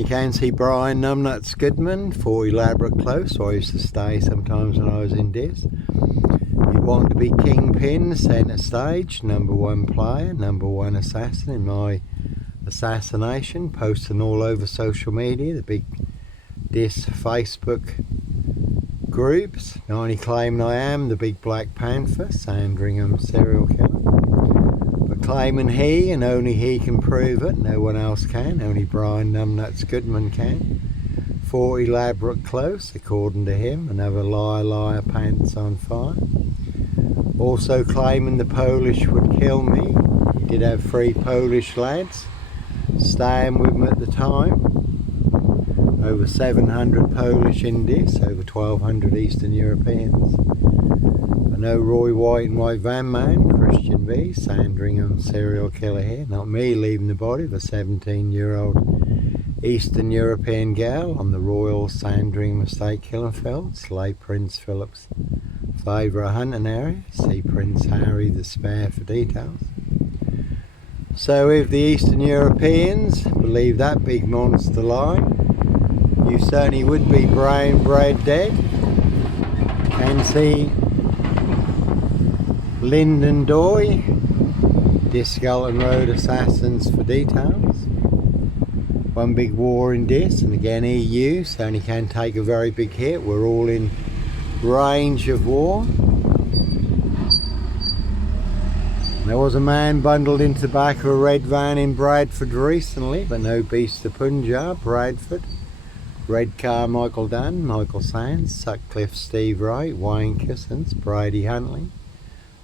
you can see Brian Numbnuts Goodman, 40 Elaborate Close, where I used to stay sometimes when I was in this. You want to be kingpin, centre stage, #1 player, #1 assassin in my assassination, posting all over social media, the big dis Facebook groups. 90 claiming I am the big Black Panther, Sandringham serial killer. But claiming he and only he can prove it, no one else can, only Brian Numbnuts Goodman can. 40 Elaborate Close, according to him, another liar, liar, pants on fire. Also claiming the Polish would kill me. He did have 3 Polish lads staying with him at the time. Over 700 Polish Indies, over 1,200 Eastern Europeans. I know Roy White and White Van Man, Christian B, Sandringham serial killer here. Not me leaving the body of a 17-year-old Eastern European gal on the Royal Sandringham Estate killing fields, late Prince Philip's favourite hunting area. See Prince Harry the Spare for details. So if the Eastern Europeans believe that big monster lie, you certainly would be brain bred dead. Can see Lyndon Doy, Discalton Road Assassins for details. One big war in this, and again EU certainly can take a very big hit. We're all in range of war. There was a man bundled into the back of a red van in Bradford recently, but no beast of Punjab, Bradford. Red car, Michael Dunn, Michael Sands, Sutcliffe, Steve Wright, Wayne Kissens, Brady Huntley,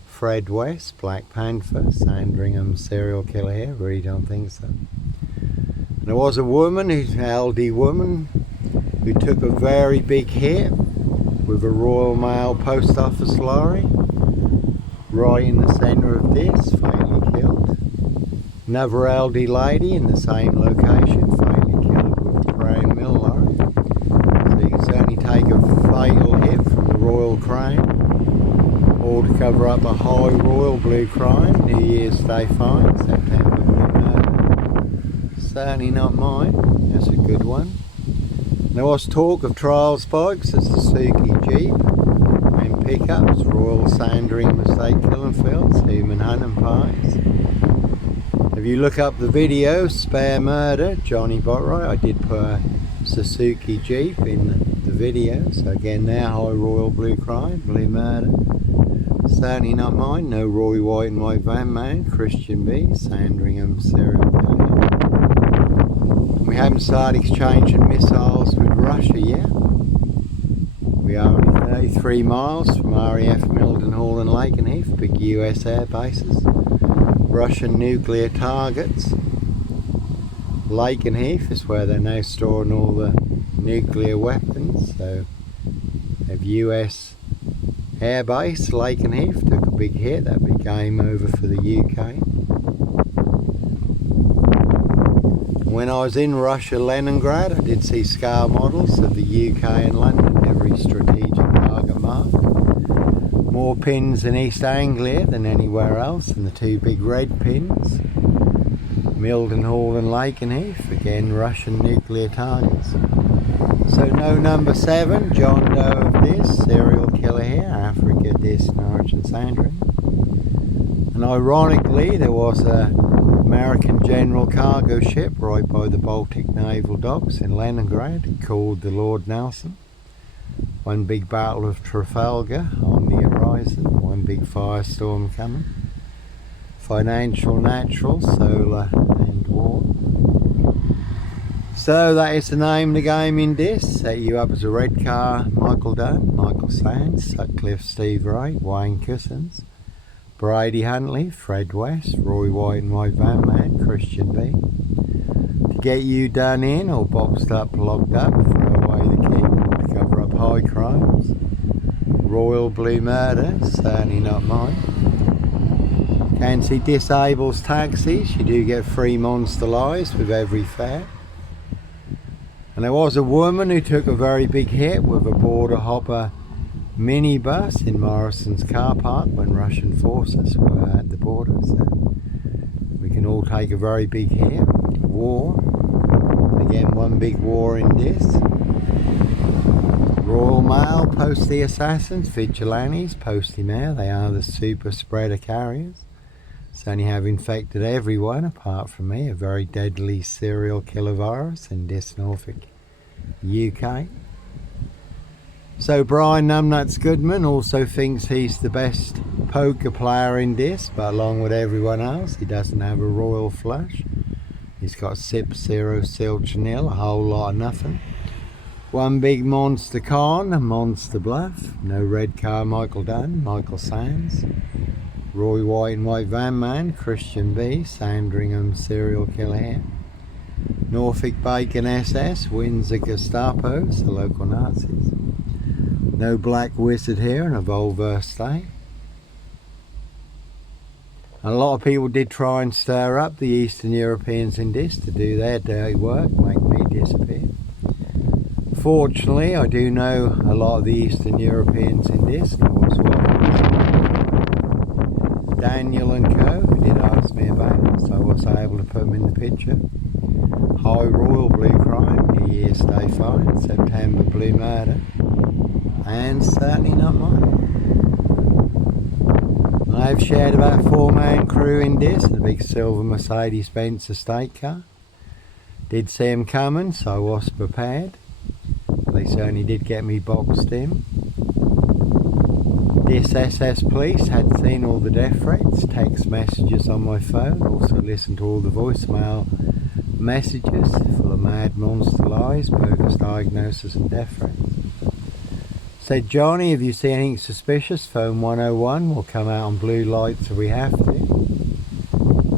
Fred West, Black Panther, Sandringham serial killer here, really don't think so. And there was a woman, an LD woman, who took a very big hit with a Royal Mail post office lorry, right in the centre of this, fatally killed. Another LD lady in the same location, fatally killed with a Crown Mill lorry. So you can certainly take a fatal hit from the Royal Crown, or to cover up a high royal blue crime. New Year's Day fine, September blue murder. Certainly not mine, that's a good one. There was talk of trial spikes, a Suzuki Jeep, and pickups, Royal Sandringham Estate killing fields, human hunting pies. If you look up the video, Spare Murder, Johnny Botwright, I did put a Suzuki Jeep in the video. So again now, high royal blue crime, blue murder. Certainly not mine, no Roy White and White Van Man, Christian B, Sandringham serial killer. We haven't started exchanging missiles with Russia yet. We are only 33 miles from RAF Mildenhall and Lakenheath, big US air bases. Russian nuclear targets. Lakenheath is where they're now storing all the nuclear weapons. So they have US air base, Lakenheath, took a big hit. That'd be game over for the UK. When I was in Russia, Leningrad, I did see scale models of the UK and London, every strategic target marked. More pins in East Anglia than anywhere else, and the 2 big red pins. Mildenhall and Lakenheath, again Russian nuclear targets. So no number 7, John Doe of this, serial killer here, Africa, this, Norwich and Sandringham. And ironically, there was a American general cargo ship right by the Baltic naval docks in Leningrad called the Lord Nelson. One big battle of Trafalgar on the horizon, one big firestorm coming. Financial, natural, solar and war. So that is the name of the game in this. Set you up as a red car, Michael Dunn, Michael Sands, Sutcliffe, Steve Wright, Wayne Kissens, Brady Huntley, Fred West, Roy White and White Van Man, Christian B. To get you done in or boxed up, locked up, throw away the key, to cover up high crimes. Royal blue murder, certainly not mine. Can see disables taxis, you do get free monster lies with every fare. And there was a woman who took a very big hit with a border hopper minibus in Morrison's car park when Russian forces were at the border. So we can all take a very big hit. War. And again, one one big war in this. Royal Mail, Postie Assassins, Vigilantes, Postie Mail, they are the super spreader carriers. So only have infected everyone apart from me, a very deadly serial killer virus in this Norfolk, UK. So Brian Numbnuts Goodman also thinks he's the best poker player in this, but along with everyone else, he doesn't have a royal flush. He's got sip, zero, silch, nil, a whole lot of nothing. One big monster con, a monster bluff. No red car, Michael Dunn, Michael Sands. Roy White and White Van Man, Christian B, Sandringham serial killer here. Norfolk Bacon SS, Windsor Gestapos, the local Nazis. No black wizard here in a Volvo state. A lot of people did try and stir up the Eastern Europeans in this to do their dirty work, make me disappear. Fortunately, I do know a lot of the Eastern Europeans in this, and I was Daniel and Co, who did ask me about it, so I was able to put them in the picture. High Royal Blue Crime, New Year's Day Fine, September Blue Murder, and certainly not mine. I've shared about a 4-man crew in this, a big silver Mercedes-Benz estate car. Did see him coming, so I was prepared. They certainly did get me boxed in. This SS police had seen all the death threats, text messages on my phone, also listened to all the voicemail messages full of mad monster lies, bogus diagnosis and death threats. Said, Johnny, if you see anything suspicious, phone 101, we'll come out on blue lights if we have to.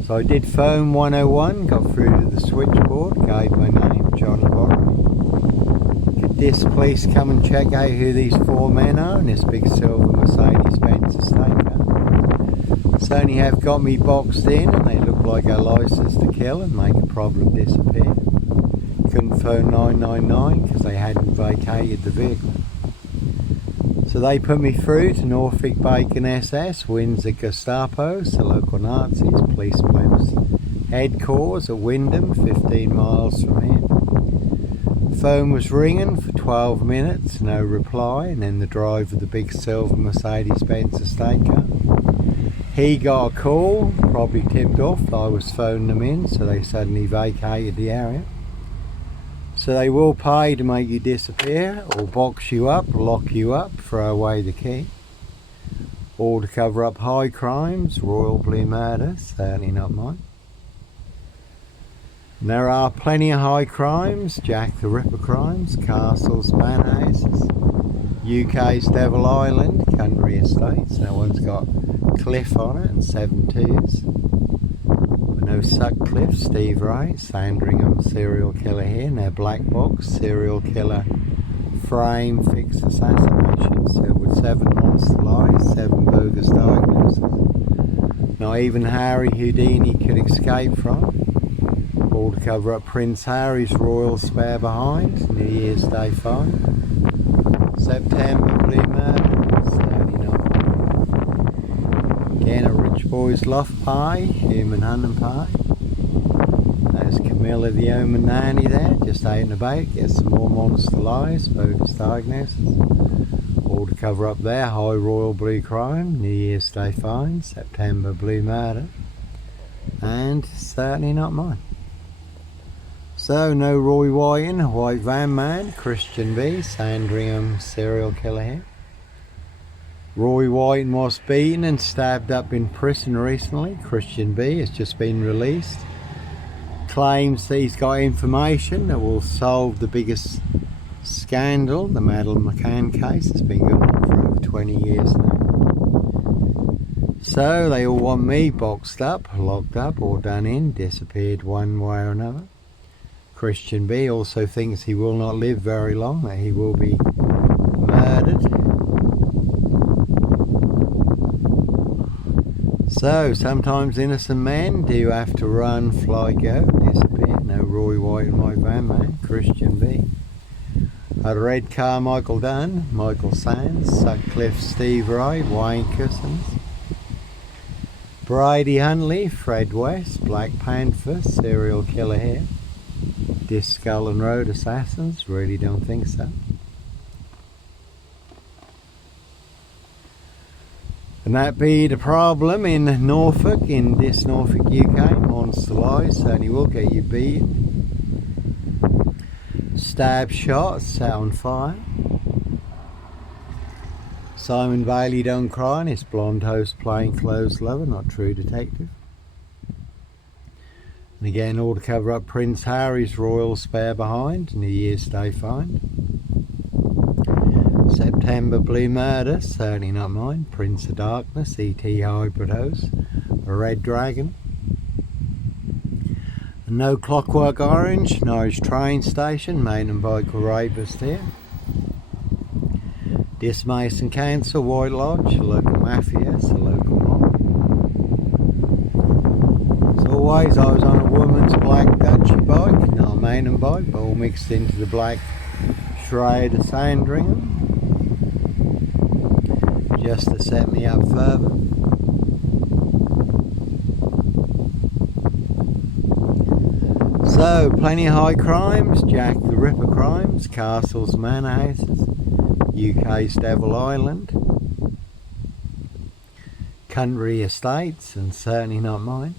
So I did phone 101, got through to the switchboard, gave my name, Johnny Botwright. Could this police come and check out who these 4 men are in this big silver Mercedes-Benz estate car? Certainly have got me boxed in, and they look like a license to kill and make a problem disappear. Couldn't phone 999 because they hadn't vacated the vehicle. So they put me through to Norfolk Bacon SS, Windsor Gestapos, the local Nazis, police police headquarters at Wyndham, 15 miles from here. The phone was ringing for 12 minutes, no reply, and then the driver of the big silver Mercedes-Benz estate car. He got a call, probably tipped off that I was phoning them in, so they suddenly vacated the area. So they will pay to make you disappear, or box you up, lock you up, throw away the key. Or to cover up high crimes, royal blue murder, certainly not mine. And there are plenty of high crimes, Jack the Ripper crimes, castles, manhouses, UK's Devil Island, country estates. That one's got cliff on it and 7 twos. No Sutcliffe, Steve Ray, Sandringham serial killer here, now black box, serial killer frame, fixed assassinations, with 7 monster lies, 7 bogus diagnoses. Not even Harry Houdini could escape from. All to cover up Prince Harry's royal spare behind, New Year's Day fine. September blue murder, certainly not. Again a rich boy's loft pie, human hunting pie. There's Camilla the Omen nanny there, just out and about, get some more monster lies, bogus diagnosis. All to cover up there, high royal blue crime, New Year's Day fine, September blue murder. And certainly not mine. So no Roy White, White Van Man, Christian B, Sandringham serial killer here. Roy White was beaten and stabbed up in prison recently. Christian B has just been released. Claims that he's got information that will solve the biggest scandal, the Madeleine McCann case. It's been going on for over 20 years now. So they all want me boxed up, locked up, or done in, disappeared one way or another. Christian B also thinks he will not live very long, that he will be murdered. So sometimes innocent men do have to run, fly, go, disappear. No Roy White and White Van Man, Christian B. A red car, Michael Dunn, Michael Sands, Sutcliffe, Steve Wright, Wayne Cousins. Brady Huntley, Fred West, Black Panther, serial killer here. This Skull and Road Assassins? Really don't think so. And that be the problem in Norfolk, in this Norfolk UK. Monster lies certainly will get you beat. Stab shot, set on fire. Simon Bailey don't cry, and his blonde host plainclothes lover, not true detective. And again, all to cover up Prince Harry's royal spare behind, New Year's Day find. September Blue Murder, certainly not mine. Prince of Darkness, E.T. Hybrid Host, a Red Dragon. And no Clockwork Orange, Norwich train station, mountain bike rapist here. This Mason Council, White Lodge, a local mafia, a local mob. As always, I was on a woman's black Dutchy bike, not a mountain bike, but all mixed into the black shroud of Sandringham, just to set me up further. So, plenty of high crimes, Jack the Ripper crimes, castles, manor houses, UK's Devil Island, country estates, and certainly not mine.